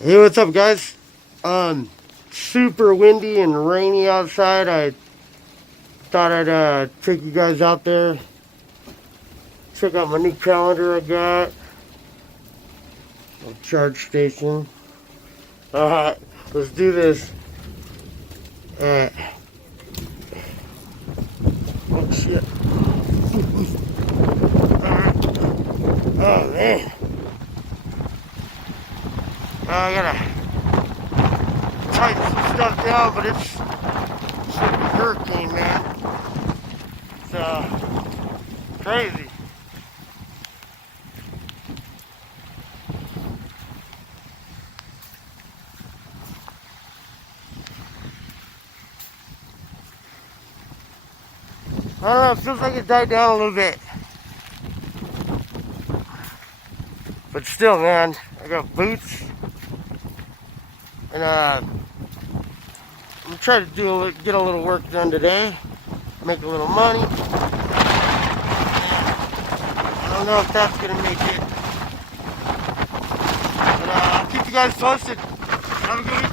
Hey, what's up, guys? Super windy and rainy outside. I thought I'd take you guys out there, check out my new calendar I got. A charge station. Alright, let's do this. Alright. Oh, shit. Alright. Oh, man. I gotta tighten some stuff down, but it's like a hurricane, man. It's crazy. I don't know, it feels like it died down a little bit. But still, man, I got boots. And I'm gonna try to get a little work done today. Make a little money. I don't know if that's gonna make it. But I'll keep you guys posted. Have a good week.